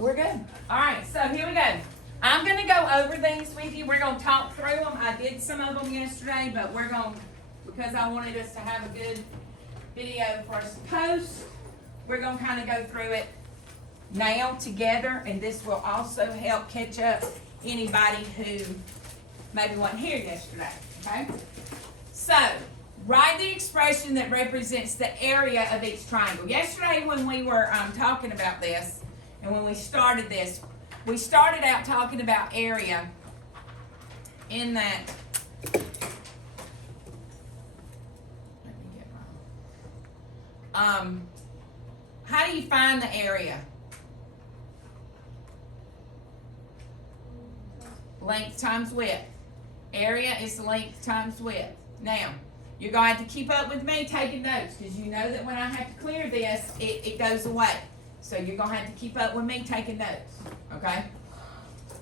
We're good. All right, so here we go. I'm going to go over these with you. We're going to talk through them. I did some of them yesterday, but we're going to, because I wanted us to have a good video for us to post, we're going to kind of go through it now together, and this will also help catch up anybody who maybe wasn't here yesterday, okay? So, write the expression that represents the area of each triangle. Yesterday when we were talking about this, and when we started this, we started out talking about area in that, let me get wrong. How do you find the area? Length times width. Area is length times width. Now, you're going to have to keep up with me taking notes, because you know that when I have to clear this, it goes away. So you're going to have to keep up with me taking notes, okay?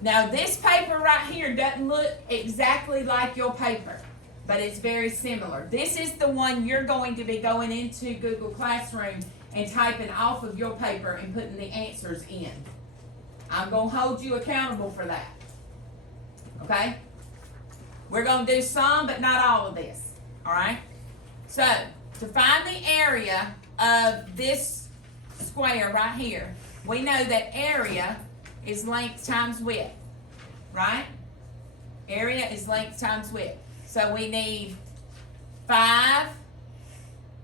Now, this paper right here doesn't look exactly like your paper, but it's very similar. This is the one you're going to be going into Google Classroom and typing off of your paper and putting the answers in. I'm going to hold you accountable for that, okay? We're going to do some, but not all of this, all right? So, to find the area of this square right here, we know that area is length times width, right? Area is length times width. So we need 5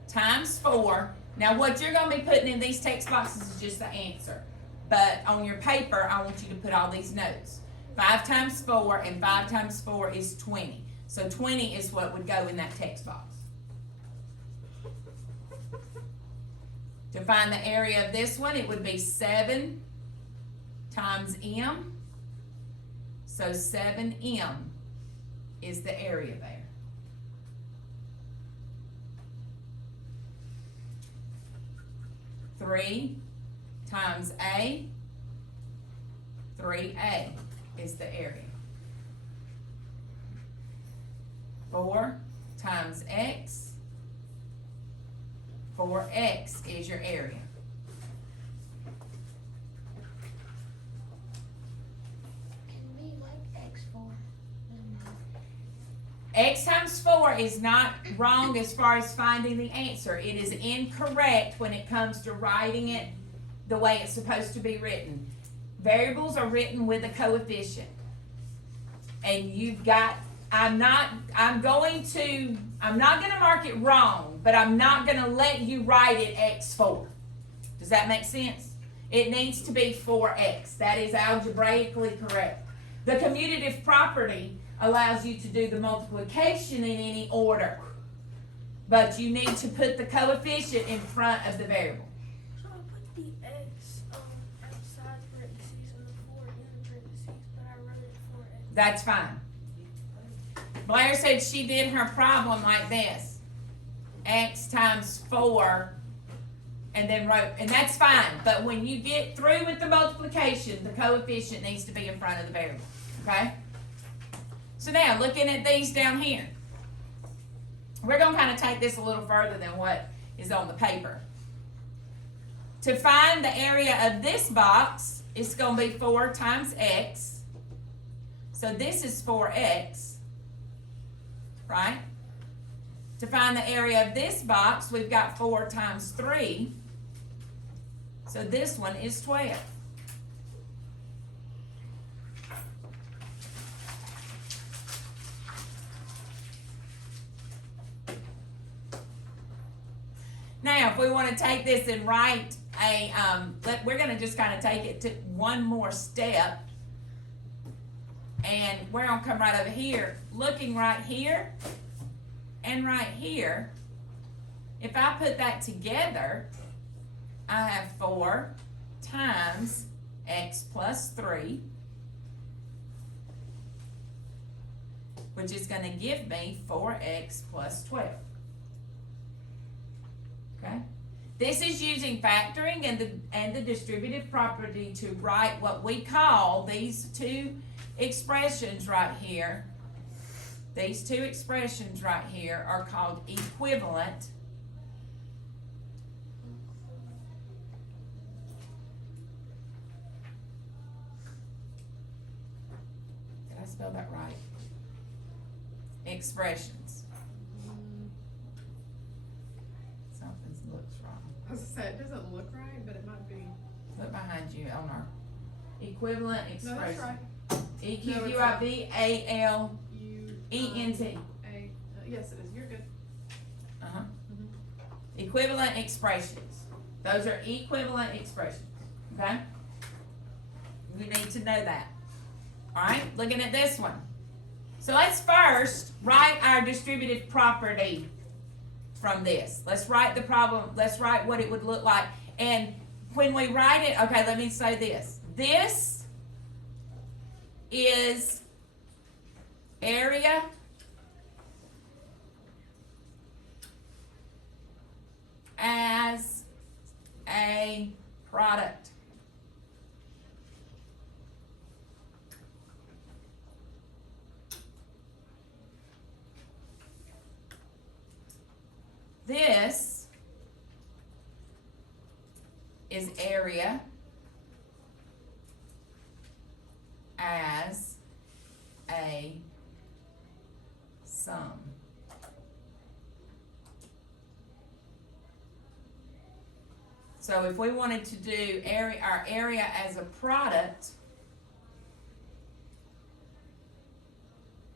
times 4. Now what you're going to be putting in these text boxes is just the answer. But on your paper, I want you to put all these notes. 5 times 4 and 5 times 4 is 20. So 20 is what would go in that text box. To find the area of this one, it would be 7 times m. So 7m is the area there. Three times a, 3a is the area. 4 times x, 4x is your area. Can we like x4? X times 4 is not wrong as far as finding the answer. It is incorrect when it comes to writing it the way it's supposed to be written. Variables are written with a coefficient. And you've got, I'm not going to mark it wrong, but I'm not going to let you write it x4. Does that make sense? It needs to be 4x. That is algebraically correct. The commutative property allows you to do the multiplication in any order, but you need to put the coefficient in front of the variable. So I put the x outside parentheses and the 4 in parentheses, but I wrote it 4x. That's fine. Blair said she did her problem like this. X times 4, and then wrote, and that's fine. But when you get through with the multiplication, the coefficient needs to be in front of the variable, okay? So now, looking at these down here, we're going to kind of take this a little further than what is on the paper. To find the area of this box, it's going to be 4 times x. So this is 4x. Right? To find the area of this box, we've got 4 times 3. So this one is 12. Now, if we want to take this and write a, we're going to just kind of take it to one more step. And we're going to come right over here. Looking right here and right here, if I put that together, I have 4 times x plus 3, which is going to give me 4x plus 12. Okay? This is using factoring and the distributive property to write what we call these two expressions right here. These two expressions right here are called equivalent spell that right? Expressions. Something looks wrong. I was gonna say, it doesn't look right, but it might be. Look behind you on our equivalent No, expression. that's right. EQUIVALENT. Yes, it is. You're good. Uh-huh. Equivalent expressions. Those are equivalent expressions, okay? You need to know that. Alright, looking at this one. So let's first write our distributive property from this. Let's write the problem, let's write what it would look like. And when we write it, okay, let me say this. This is area as a product. This is area as a sum. So if we wanted to do our area as a product,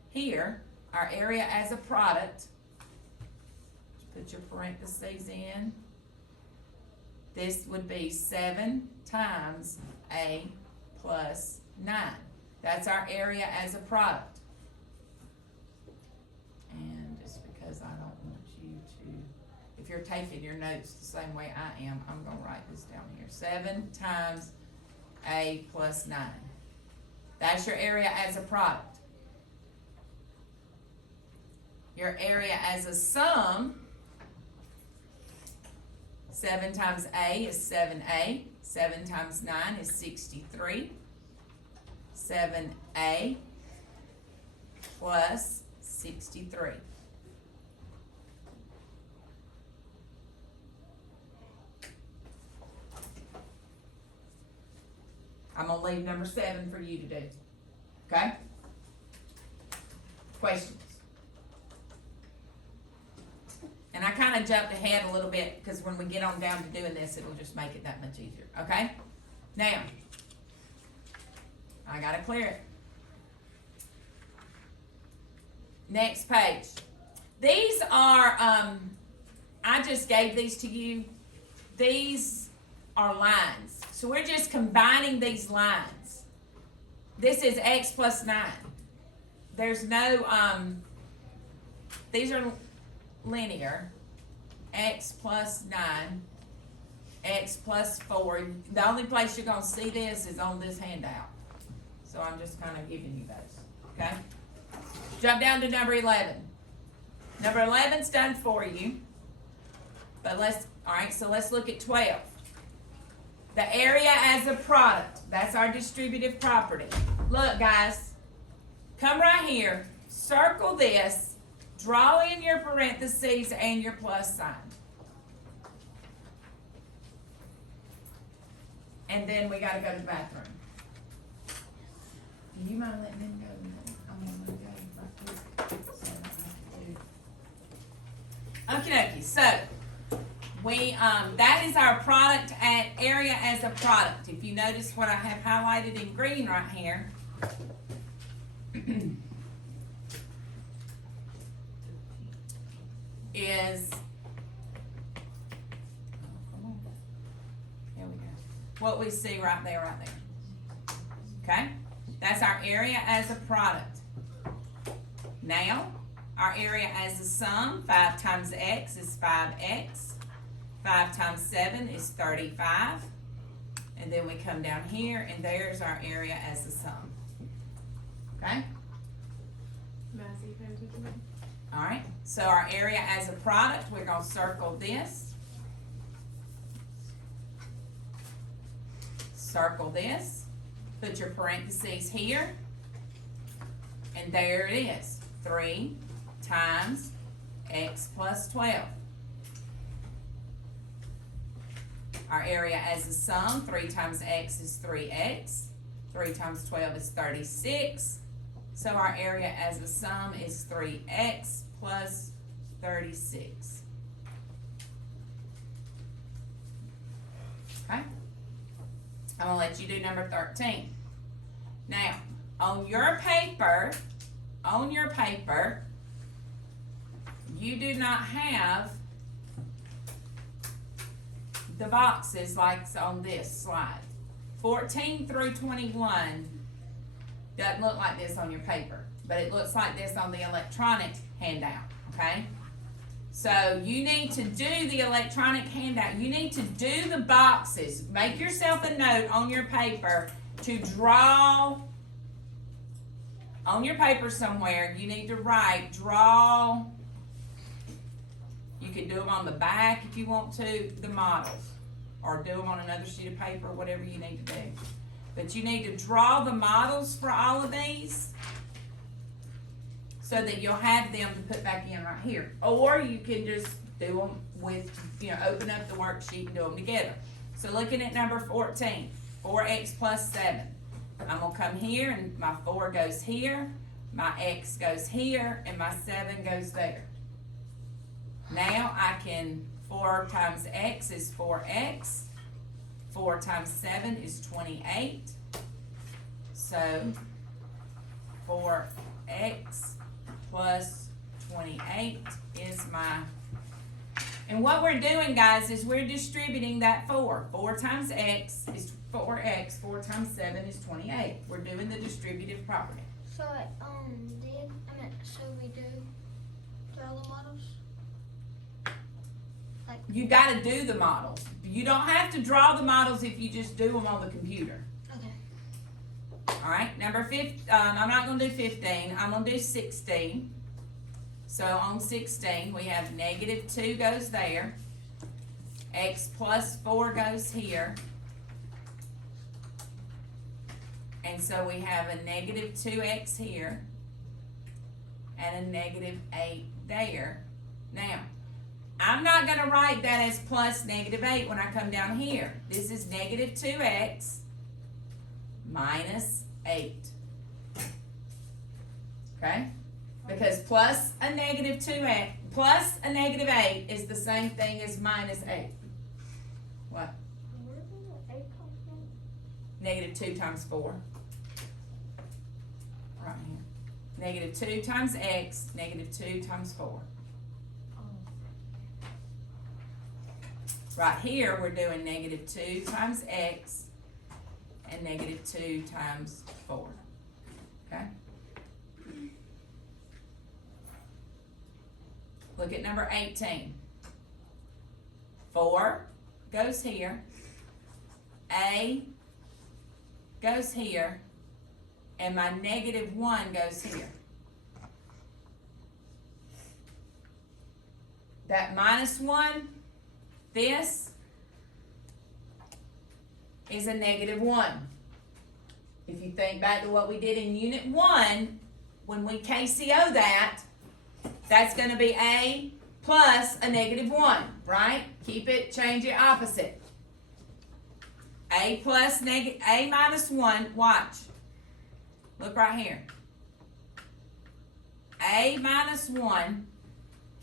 here, our area as a product, put your parentheses in, this would be 7 times A plus 9. That's our area as a product. And just because I don't want you to, if you're taking your notes the same way I am, I'm gonna write this down here. 7 times A plus 9. That's your area as a product. Your area as a sum, 7 times A is 7A. 7 times 9 is 63. 7A plus 63. I'm going to leave number 7 for you to do. Okay? Questions? And I kind of jumped ahead a little bit because when we get on down to doing this, it'll just make it that much easier. Okay? Now, I got to clear it. Next page. These are, I just gave these to you. These are lines. So we're just combining these lines. This is x plus 9. There's no, these are linear. X plus 9, x plus 4. The only place you're going to see this is on this handout. So I'm just kind of giving you those. Okay? Jump down to number 11. Number 11's done for you. But alright, so let's look at 12. The area as a product. That's our distributive property. Look, guys. Come right here. Circle this. Draw in your parentheses and your plus sign. And then we got to go to the bathroom. Do you mind letting them go? I'm going to go right here. So okay, so we that is our product at area as a product. If you notice what I have highlighted in green right here. Is here we go. What we see right there. Okay? That's our area as a product. Now, our area as a sum, 5 times x is 5x. 5 times 7 is 35. And then we come down here, and there's our area as a sum. Okay? Massey, pay attention. Alright, so our area as a product, we're going to circle this. Circle this. Put your parentheses here. And there it is. 3 times x plus 12. Our area as a sum, 3 times x is 3x. 3 times 12 is 36. So our area as a sum is 3x plus 36. Okay? I'm gonna let you do number 13. Now, on your paper, you do not have the boxes like on this slide. 14 through 21 doesn't look like this on your paper, but it looks like this on the electronic handout, okay? So you need to do the electronic handout. You need to do the boxes. Make yourself a note on your paper to draw on your paper somewhere. You need to write, draw. You can do them on the back if you want to, the models, or do them on another sheet of paper, whatever you need to do. But you need to draw the models for all of these so that you'll have them to put back in right here. Or you can just do them with, open up the worksheet and do them together. So looking at number 14, 4x plus 7. I'm going to come here and my 4 goes here, my x goes here, and my 7 goes there. Now I can, 4 times x is 4x. 4 times 7 is 28. So 4x plus 28 is my, and what we're doing, guys, is we're distributing that 4. 4 times x is 4x, 4 times 7 is 28. We're doing the distributive property. So so we do draw the models? You gotta do the models. You don't have to draw the models if you just do them on the computer. Okay. Alright, number 15, I'm not gonna do 15, I'm gonna do 16. So on 16, we have negative 2 goes there. X plus 4 goes here. And so we have a negative 2x here. And a negative 8 there. Now, I'm not going to write that as plus negative 8 when I come down here. This is negative 2x minus 8. Okay? Because plus a negative 2x, plus a negative 8 is the same thing as minus 8. What? Where did the 8 come from? Negative 2 times 4. Right here. Negative 2 times x, negative 2 times 4. Right here, we're doing negative 2 times x and negative 2 times 4. Okay? Look at number 18. 4 goes here. A goes here. And my negative 1 goes here. That minus 1, this is a negative 1. If you think back to what we did in Unit 1, when we KCO that, that's going to be A plus a negative 1, right? Keep it, change it opposite. A plus A minus 1, watch. Look right here. A minus 1,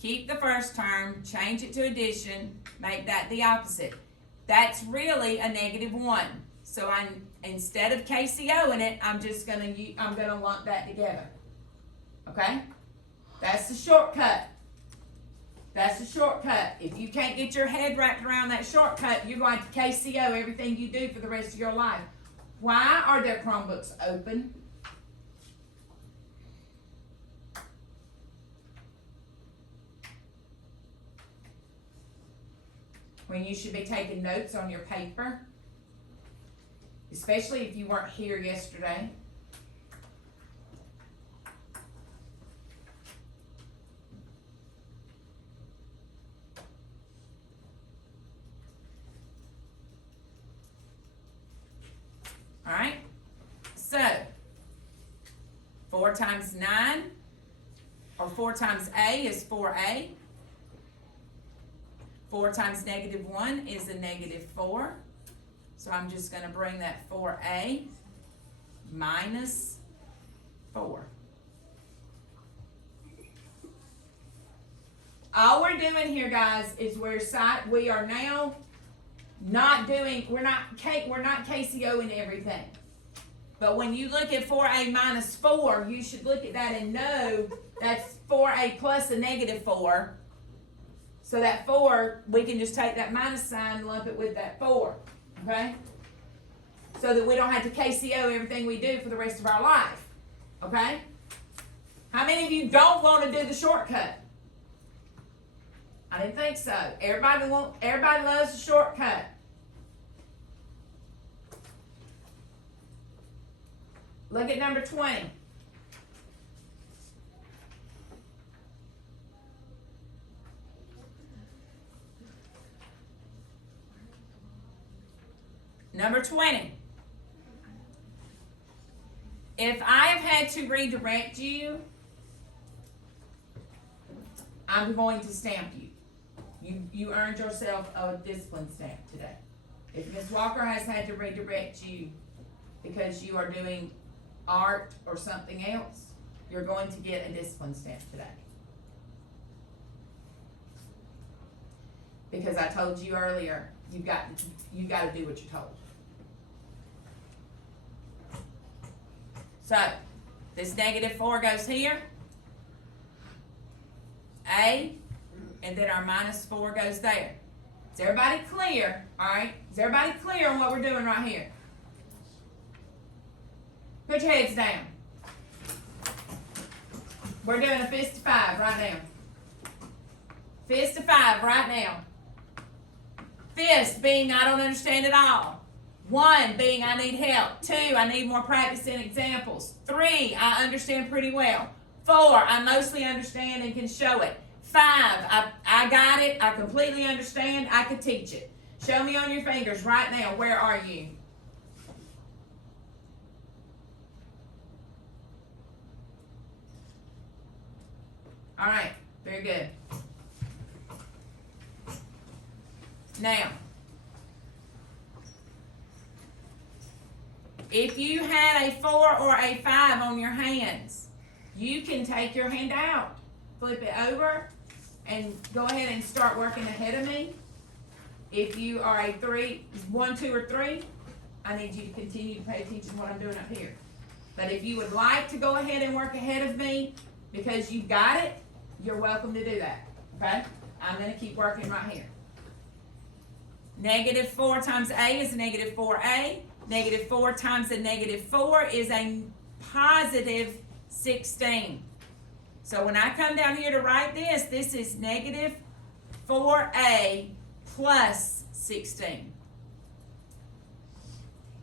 keep the first term, change it to addition, make that the opposite. That's really a negative 1. So instead of KCOing it, I'm gonna lump that together. Okay? That's the shortcut. That's the shortcut. If you can't get your head wrapped around that shortcut, you're going to KCO everything you do for the rest of your life. Why are their Chromebooks open? When you should be taking notes on your paper, especially if you weren't here yesterday. All right, so 4 times 9, or 4 times A is 4A. 4 times negative 1 is a negative 4. So I'm just going to bring that 4A minus 4. All we're doing here, guys, is we are now not doing, we're not KCOing everything. But when you look at 4A minus 4, you should look at that and know that's 4A plus a negative 4. So that 4, we can just take that minus sign and lump it with that 4. Okay? So that we don't have to KCO everything we do for the rest of our life. Okay? How many of you don't want to do the shortcut? I didn't think so. Everybody loves the shortcut. Look at number 20. Number 20. If I have had to redirect you, I'm going to stamp you. You earned yourself a discipline stamp today. If Ms. Walker has had to redirect you because you are doing art or something else, you're going to get a discipline stamp today. Because I told you earlier, you got to do what you're told. So, this negative 4 goes here. A, and then our minus 4 goes there. Is everybody clear? Alright? Is everybody clear on what we're doing right here? Put your heads down. We're doing a fist of 5 right now. Fist of 5 right now. Fist being I don't understand at all. 1 being I need help. 2, I need more practice and examples. 3, I understand pretty well. 4, I mostly understand and can show it. 5, I got it. I completely understand. I could teach it. Show me on your fingers right now. Where are you? All right. Very good. Now, if you had a 4 or a 5 on your hands, you can take your hand out, flip it over, and go ahead and start working ahead of me. If you are a 1, 2, or 3, I need you to continue to pay attention to what I'm doing up here. But if you would like to go ahead and work ahead of me because you got it, you're welcome to do that. Okay? I'm going to keep working right here. Negative 4 times A is a negative 4A. Negative 4 times a negative 4 is a positive 16. So when I come down here to write this, this is negative 4A plus 16.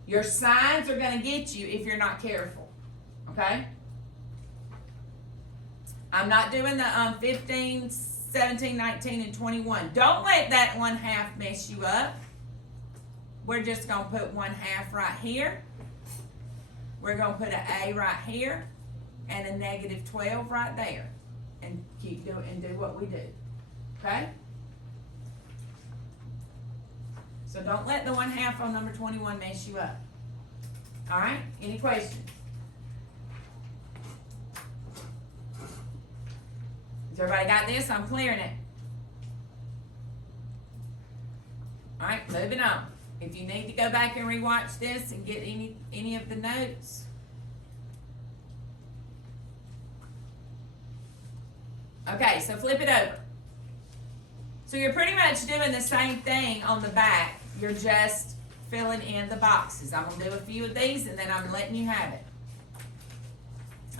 Your signs are going to get you if you're not careful. Okay? I'm not doing the 15, 17, 19, and 21. Don't let that 1/2 mess you up. We're just going to put 1/2 right here. We're going to put an A right here and a negative 12 right there. And keep doing and do what we do. Okay? So don't let the 1/2 on number 21 mess you up. Alright? Any questions? Has everybody got this? I'm clearing it. Alright, moving on. If you need to go back and rewatch this and get any of the notes. Okay, so flip it over. So you're pretty much doing the same thing on the back. You're just filling in the boxes. I'm going to do a few of these and then I'm letting you have it.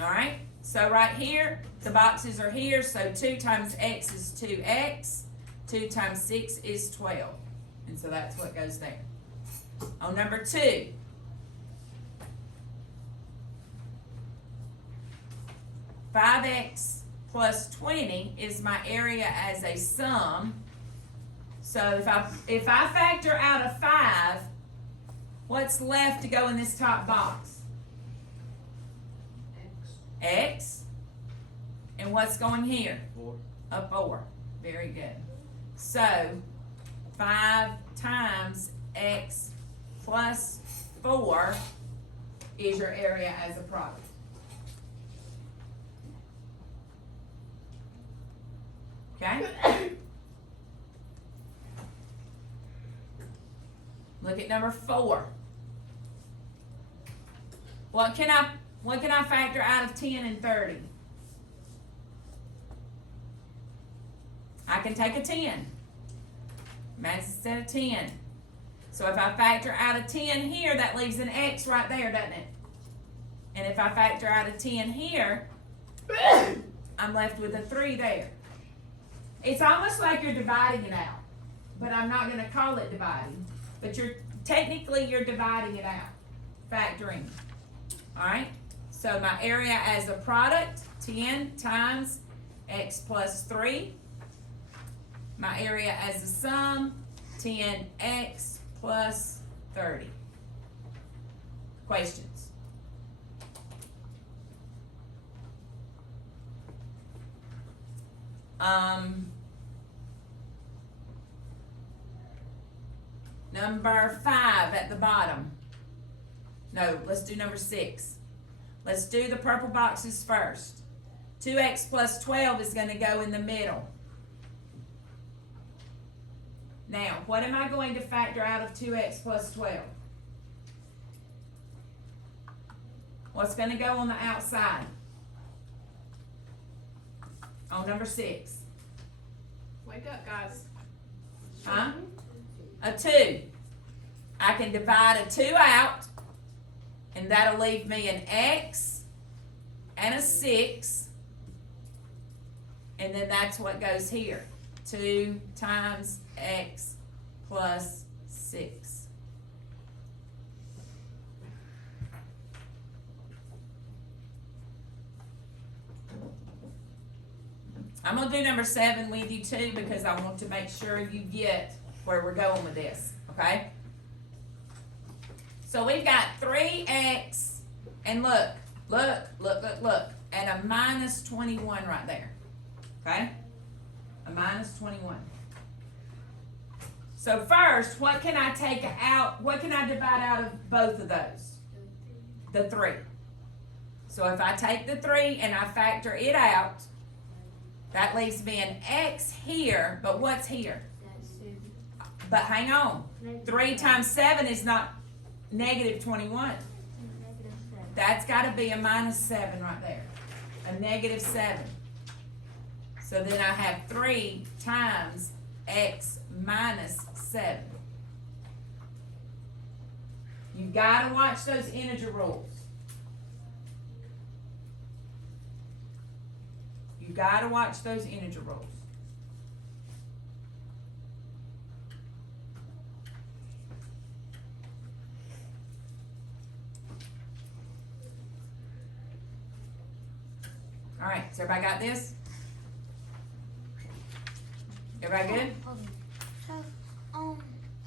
Alright, so right here, the boxes are here. So 2 times x is 2x. 2 times 6 is 12. And so that's what goes there. On number 2, (5x plus 20) is my area as a sum. So if I factor out a 5, what's left to go in this top box? X. And what's going here? 4. A 4. Very good. So 5 times x plus 4 is your area as a product. Okay? Look at number 4. What can I factor out of 10 and 30? I can take a 10. Max instead of 10. So if I factor out a 10 here, that leaves an X right there, doesn't it? And if I factor out a 10 here, I'm left with a 3 there. It's almost like you're dividing it out. But I'm not going to call it dividing. But you're dividing it out. Factoring. Alright? So my area as a product, 10 times X plus 3. My area as a sum, 10X plus 30. Questions? Number 5 at the bottom. No, let's do number 6. Let's do the purple boxes first. 2X plus 12 is going to go in the middle. Now, what am I going to factor out of 2X plus 12? What's going to go on the outside? On number 6. Wake up, guys. Huh? A 2. I can divide a 2 out, and that'll leave me an X and a 6, and then that's what goes here. 2 times X plus 6. I'm going to do number 7 with you too, because I want to make sure you get where we're going with this, okay? So we've got 3X, and look, and a minus 21 right there, okay? A minus 21. So first, what can I take out, what can I divide out of both of those? The 3. So if I take the 3 and I factor it out, that leaves me an X here, but what's here? But hang on. 3 times 7 is not negative 21. That's got to be a minus 7 right there. A negative 7. So then I have 3 times X minus 7. You've got to watch those integer rules. You got to watch those integer rules. All right, so everybody got this? Everybody good? Hold on. So,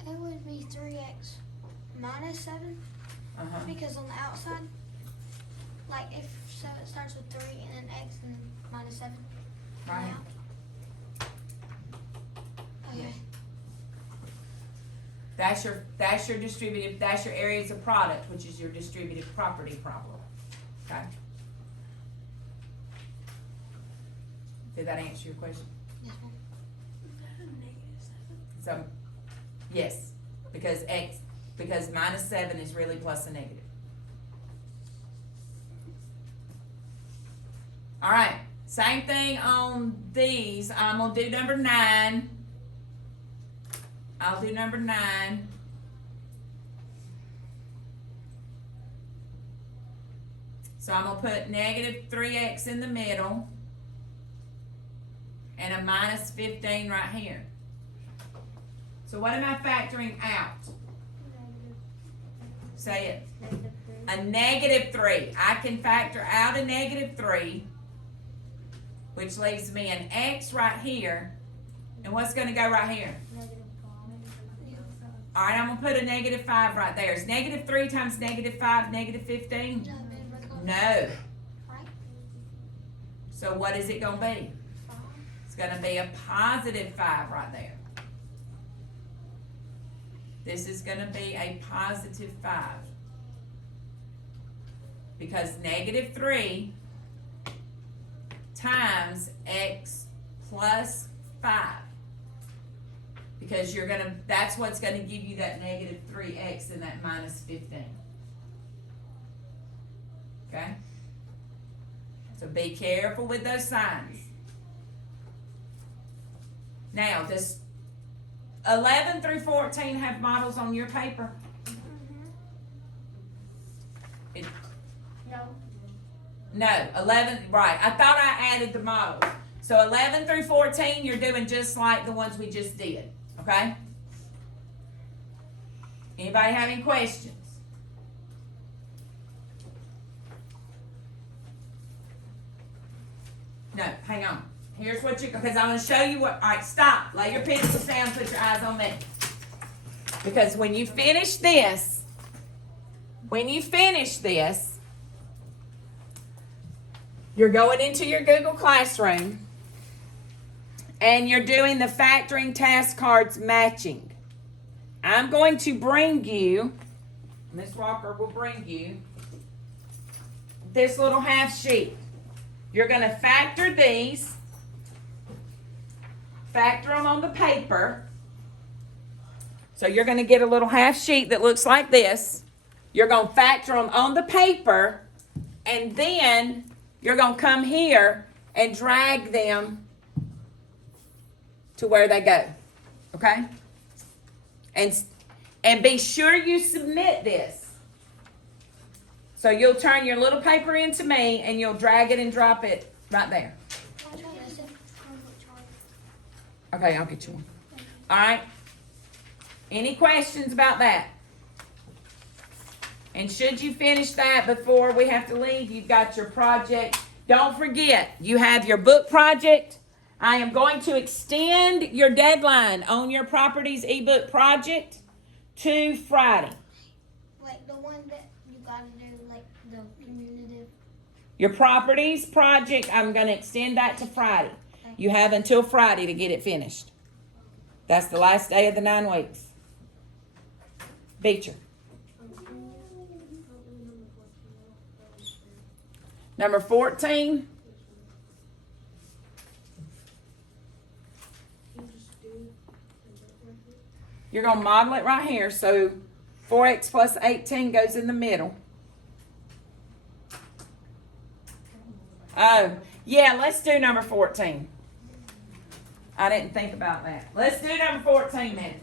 it would be 3X minus 7 Uh-huh. because on the outside, like if so, it starts with 3 and then X and then minus 7. Right. Okay. That's your distributive, that's your areas of product, which is your distributive property problem. Okay? Did that answer your question? Yes, ma'am. Is that a negative 7? So, yes, because minus 7 is really plus a negative. All right, same thing on these. I'm gonna do number 9. I'll do number 9. So I'm gonna put negative 3X in the middle and a minus 15 right here. So what am I factoring out? Say it. A negative 3. I can factor out a negative 3, which leaves me an X right here. And what's going to go right here? All right, I'm going to put a negative 5 right there. Is negative 3 times negative 5 negative 15? No. Right? So what is it going to be? It's going to be a positive 5 right there. This is going to be a positive 5. Because negative 3 times X plus 5 Because that's what's gonna give you that negative 3x and that minus 15. Okay? So be careful with those signs. Now, does 11 through 14 have models on your paper? No. No, 11, right. I thought I added the models. So 11 through 14, you're doing just like the ones we just did. Okay? Anybody have any questions? No, hang on. Here's what because I'm going to show you what, all right, stop. Lay your pencils down, put your eyes on me. Because when you finish this, you're going into your Google Classroom and you're doing the factoring task cards matching. I'm going to bring you, Miss Walker will bring you this little half sheet. You're going to factor these, factor them on the paper. So you're going to get a little half sheet that looks like this. You're going to factor them on the paper, and then you're going to come here and drag them to where they go. Okay? And be sure you submit this. So you'll turn your little paper into me and you'll drag it and drop it right there. Okay, I'll get you one. All right? Any questions about that? And should you finish that before we have to leave, you've got your project. Don't forget, you have your book project. I am going to extend your deadline on your properties ebook project to Friday. Like the one that you gotta do, like the community. Your properties project, I'm going to extend that to Friday. You have until Friday to get it finished. That's the last day of the 9 weeks. Beecher. Number 14. You're going to model it right here. So 4x plus 18 goes in the middle. Oh, yeah, let's do number 14. I didn't think about that. Let's do number 14 then.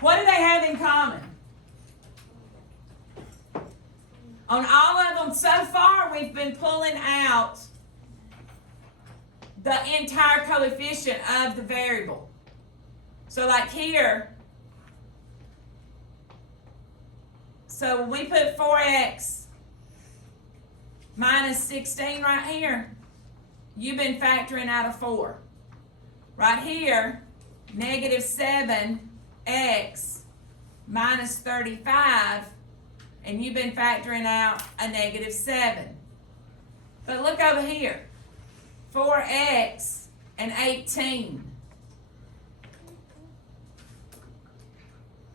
What do they have in common? On all of them so far, we've been pulling out the entire coefficient of the variable. So like here, so when we put 4x minus 16 right here, you've been factoring out a 4. Right here, negative 7x minus 35, and you've been factoring out a negative 7. But look over here, 4x and 18.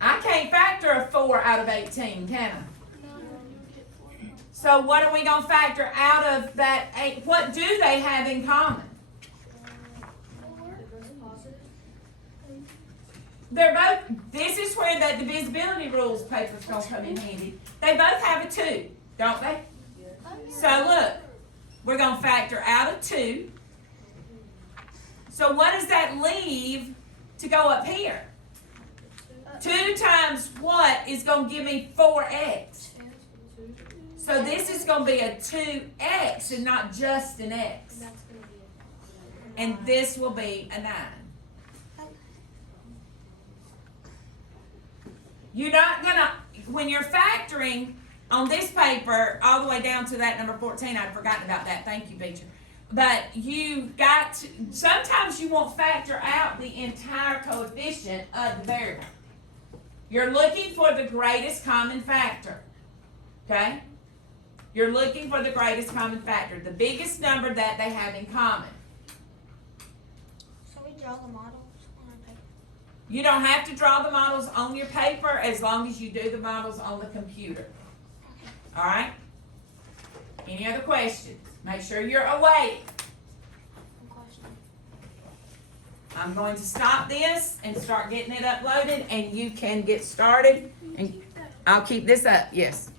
I can't factor a 4 out of 18, can I? So what are we going to factor out of that 8? What do they have in common? They're both, this is where the divisibility rules paper is going to come in handy. They both have a 2, don't they? So look, we're going to factor out a 2. So what does that leave to go up here? 2 times what is going to give me 4x? So this is going to be a 2x and not just an x. And this will be a 9. You're not going to, when you're factoring on this paper, all the way down to that number 14, I'd forgotten about that. Thank you, Beecher. But you got to, sometimes you won't factor out the entire coefficient of the variable. You're looking for the greatest common factor. Okay? You're looking for the greatest common factor, the biggest number that they have in common. So we draw the models on our paper. You don't have to draw the models on your paper as long as you do the models on the computer. All right? Any other questions? Make sure you're awake. Question. All I'm going to stop this and start getting it uploaded, and you can get started. You And keep that. I'll keep this up, yes.